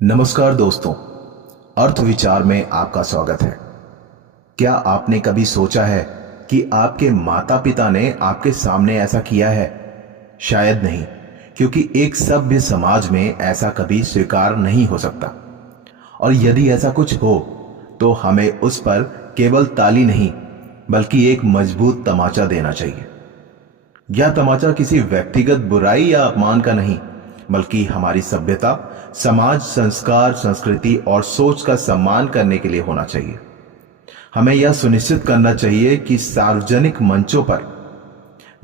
नमस्कार दोस्तों, अर्थ विचार में आपका स्वागत है। क्या आपने कभी सोचा है कि आपके माता पिता ने आपके सामने ऐसा किया है? शायद नहीं, क्योंकि एक सभ्य समाज में ऐसा कभी स्वीकार नहीं हो सकता। और यदि ऐसा कुछ हो तो हमें उस पर केवल ताली नहीं बल्कि एक मजबूत तमाचा देना चाहिए। यह तमाचा किसी व्यक्तिगत बुराई या अपमान का नहीं, बल्कि हमारी सभ्यता, समाज, संस्कार, संस्कृति और सोच का सम्मान करने के लिए होना चाहिए। हमें यह सुनिश्चित करना चाहिए कि सार्वजनिक मंचों पर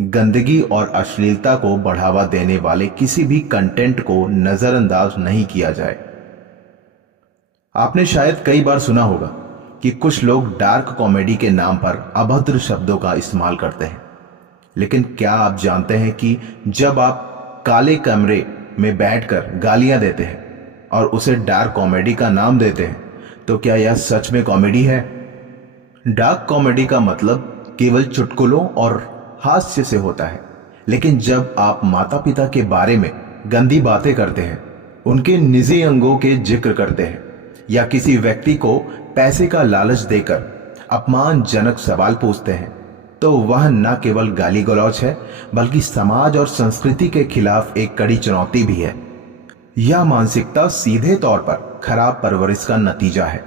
गंदगी और अश्लीलता को बढ़ावा देने वाले किसी भी कंटेंट को नजरअंदाज नहीं किया जाए। आपने शायद कई बार सुना होगा कि कुछ लोग डार्क कॉमेडी के नाम पर अभद्र शब्दों का इस्तेमाल करते हैं। लेकिन क्या आप जानते हैं कि जब आप काले कमरे में बैठकर गालियां देते हैं और उसे डार्क कॉमेडी का नाम देते हैं, तो क्या यह सच में कॉमेडी है? डार्क कॉमेडी का मतलब केवल चुटकुलों और हास्य से होता है। लेकिन जब आप माता पिता के बारे में गंदी बातें करते हैं, उनके निजी अंगों के जिक्र करते हैं या किसी व्यक्ति को पैसे का लालच देकर अपमानजनक सवाल पूछते हैं, तो वह न केवल गाली गलौज है बल्कि समाज और संस्कृति के खिलाफ एक कड़ी चुनौती भी है। यह मानसिकता सीधे तौर पर खराब परवरिश का नतीजा है,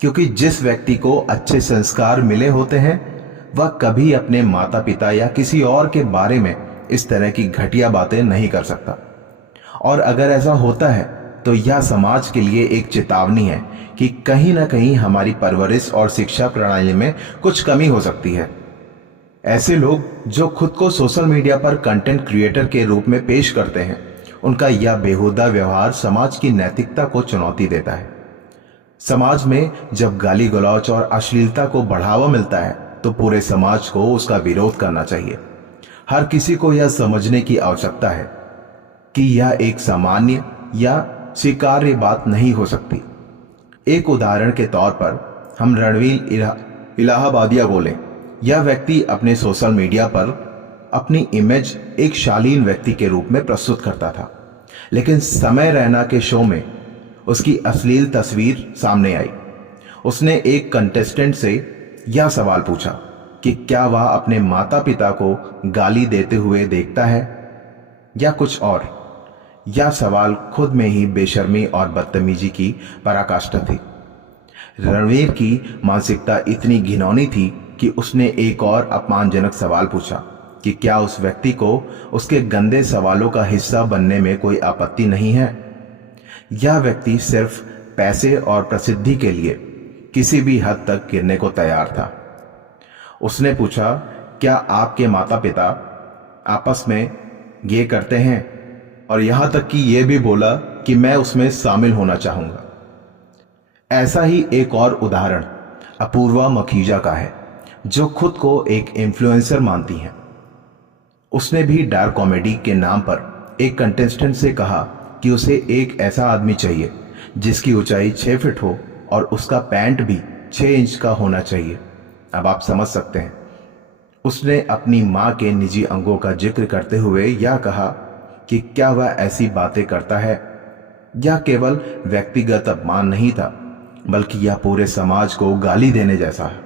क्योंकि जिस व्यक्ति को अच्छे संस्कार मिले होते हैं वह कभी अपने माता पिता या किसी और के बारे में इस तरह की घटिया बातें नहीं कर सकता। और अगर ऐसा होता है तो यह समाज के लिए एक चेतावनी है कि कहीं ना कहीं हमारी परवरिश और शिक्षा प्रणाली में कुछ कमी हो सकती है। ऐसे लोग जो खुद को सोशल मीडिया पर कंटेंट क्रिएटर के रूप में पेश करते हैं, उनका यह बेहुदा व्यवहार समाज की नैतिकता को चुनौती देता है। समाज में जब गाली गलौज और अश्लीलता को बढ़ावा मिलता है तो पूरे समाज को उसका विरोध करना चाहिए। हर किसी को यह समझने की आवश्यकता है कि यह एक सामान्य या स्वीकार्य बात नहीं हो सकती। एक उदाहरण के तौर पर हम रणवीर इलाहाबादिया को लें। यह व्यक्ति अपने सोशल मीडिया पर अपनी इमेज एक शालीन व्यक्ति के रूप में प्रस्तुत करता था, लेकिन समय रैना के शो में उसकी अश्लील तस्वीर सामने आई। उसने एक कंटेस्टेंट से यह सवाल पूछा कि क्या वह अपने माता पिता को गाली देते हुए देखता है या कुछ और। यह सवाल खुद में ही बेशर्मी और बदतमीजी की पराकाष्ठा थी। रणवीर की मानसिकता इतनी घिनौनी थी कि उसने एक और अपमानजनक सवाल पूछा कि क्या उस व्यक्ति को उसके गंदे सवालों का हिस्सा बनने में कोई आपत्ति नहीं है। यह व्यक्ति सिर्फ पैसे और प्रसिद्धि के लिए किसी भी हद तक गिरने को तैयार था। उसने पूछा, क्या आपके माता पिता आपस में ये करते हैं? और यहां तक कि यह भी बोला कि मैं उसमें शामिल होना चाहूंगा। ऐसा ही एक और उदाहरण अपूर्वा मखीजा का है, जो खुद को एक इन्फ्लुएंसर मानती हैं। उसने भी डार्क कॉमेडी के नाम पर एक कंटेस्टेंट से कहा कि उसे एक ऐसा आदमी चाहिए जिसकी ऊंचाई 6 फीट हो और उसका पैंट भी 6 इंच का होना चाहिए। अब आप समझ सकते हैं। उसने अपनी मां के निजी अंगों का जिक्र करते हुए यह कहा कि क्या वह ऐसी बातें करता है। यह केवल व्यक्तिगत अपमान नहीं था, बल्कि यह पूरे समाज को गाली देने जैसा है।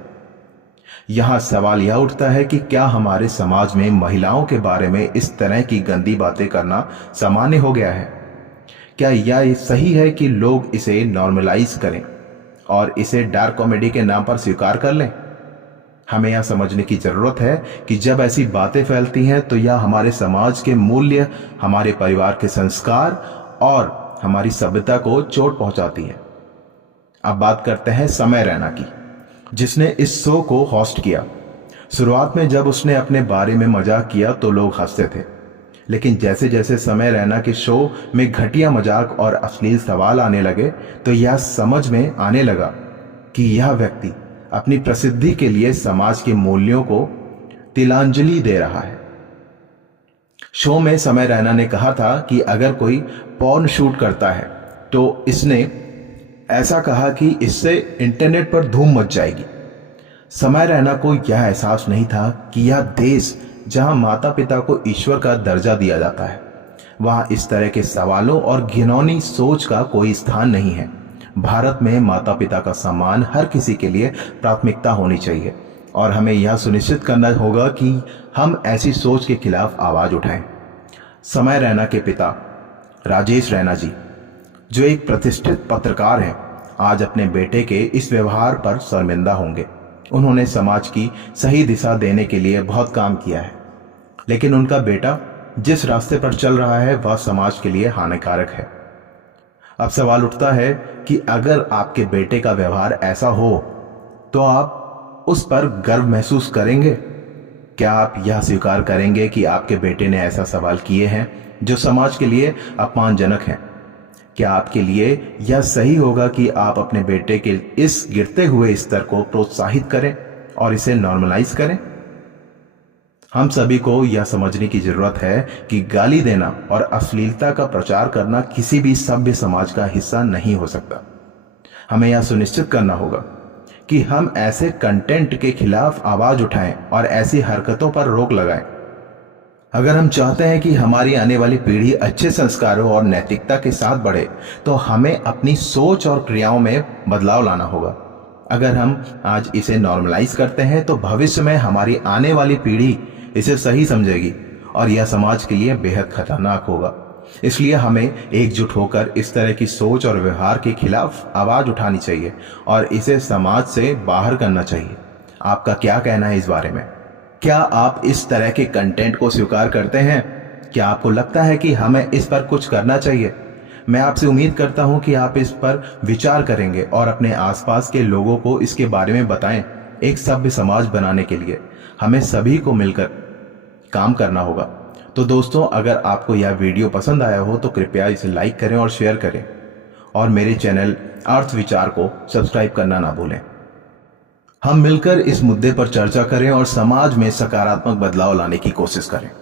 यहां सवाल यह उठता है कि क्या हमारे समाज में महिलाओं के बारे में इस तरह की गंदी बातें करना सामान्य हो गया है? क्या यह सही है कि लोग इसे नॉर्मलाइज करें और इसे डार्क कॉमेडी के नाम पर स्वीकार कर लें? हमें यह समझने की जरूरत है कि जब ऐसी बातें फैलती हैं तो यह हमारे समाज के मूल्य, हमारे परिवार के संस्कार और हमारी सभ्यता को चोट पहुंचाती है। अब बात करते हैं समय रैना की, जिसने इस शो को होस्ट किया। शुरुआत में जब उसने अपने बारे में मजाक किया तो लोग हंसते थे, लेकिन जैसे जैसे समय रैना के शो में घटिया मजाक और अश्लील सवाल आने लगे तो यह समझ में आने लगा कि यह व्यक्ति अपनी प्रसिद्धि के लिए समाज के मूल्यों को तिलांजलि दे रहा है। शो में समय रैना ने कहा था कि अगर कोई पॉर्न शूट करता है तो इसने ऐसा कहा कि इससे इंटरनेट पर धूम मच जाएगी। समय रैना को यह एहसास नहीं था कि यह देश जहां माता पिता को ईश्वर का दर्जा दिया जाता है वहाँ इस तरह के सवालों और घिनौनी सोच का कोई स्थान नहीं है। भारत में माता पिता का सम्मान हर किसी के लिए प्राथमिकता होनी चाहिए और हमें यह सुनिश्चित करना होगा कि हम ऐसी सोच के खिलाफ आवाज उठाएं। समय रैना के पिता राजेश रैना जी, जो एक प्रतिष्ठित पत्रकार हैं, आज अपने बेटे के इस व्यवहार पर शर्मिंदा होंगे। उन्होंने समाज की सही दिशा देने के लिए बहुत काम किया है, लेकिन उनका बेटा जिस रास्ते पर चल रहा है वह समाज के लिए हानिकारक है। अब सवाल उठता है कि अगर आपके बेटे का व्यवहार ऐसा हो तो आप उस पर गर्व महसूस करेंगे? क्या आप यह स्वीकार करेंगे कि आपके बेटे ने ऐसा सवाल किए हैं जो समाज के लिए अपमानजनक हैं? क्या आपके लिए यह सही होगा कि आप अपने बेटे के इस गिरते हुए स्तर को प्रोत्साहित करें और इसे नॉर्मलाइज करें? हम सभी को यह समझने की जरूरत है कि गाली देना और अश्लीलता का प्रचार करना किसी भी सभ्य समाज का हिस्सा नहीं हो सकता। हमें यह सुनिश्चित करना होगा कि हम ऐसे कंटेंट के खिलाफ आवाज उठाएं और ऐसी हरकतों पर रोक लगाएं। अगर हम चाहते हैं कि हमारी आने वाली पीढ़ी अच्छे संस्कारों और नैतिकता के साथ बढ़े, तो हमें अपनी सोच और क्रियाओं में बदलाव लाना होगा। अगर हम आज इसे नॉर्मलाइज करते हैं तो भविष्य में हमारी आने वाली पीढ़ी इसे सही समझेगी और यह समाज के लिए बेहद खतरनाक होगा। इसलिए हमें एकजुट होकर इस तरह की सोच और व्यवहार के खिलाफ आवाज उठानी चाहिए और इसे समाज से बाहर करना चाहिए। आपका क्या कहना है इस बारे में? क्या आप इस तरह के कंटेंट को स्वीकार करते हैं? क्या आपको लगता है कि हमें इस पर कुछ करना चाहिए? मैं आपसे उम्मीद करता हूं कि आप इस पर विचार करेंगे और अपने आसपास के लोगों को इसके बारे में बताएं। एक सभ्य समाज बनाने के लिए हमें सभी को मिलकर काम करना होगा। तो दोस्तों, अगर आपको यह वीडियो पसंद आया हो तो कृपया इसे लाइक करें और शेयर करें और मेरे चैनल अर्थ विचार को सब्सक्राइब करना ना भूलें। हम मिलकर इस मुद्दे पर चर्चा करें और समाज में सकारात्मक बदलाव लाने की कोशिश करें।